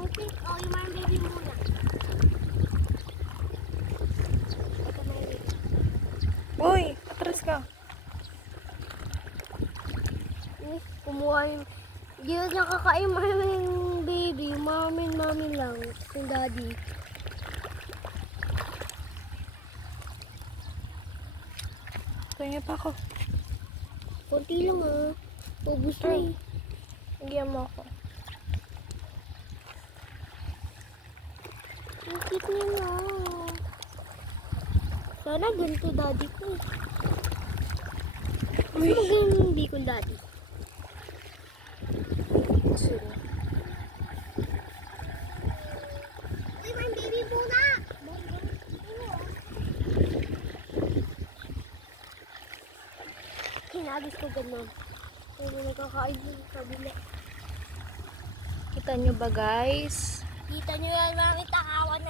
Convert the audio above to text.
Okay, oh, yung mga baby muna. Ito may baby. Uy, atras ka. Kumuha yung... Hindi na niya kakain yung baby. Mamin lang. Yung daddy. Kaya pa ako. Konti lang ah. Ubus na eh. Bigyan mo ako. Ang cute niya na. Sana ganito daddy ko. Uy. Maging Bicol daddy. Sino? Uy, may baby muna! Hinagis ko ganun. Pero nagkakain yung kabila. Kita nyo ba guys? Kita nyo yan mga itakawan na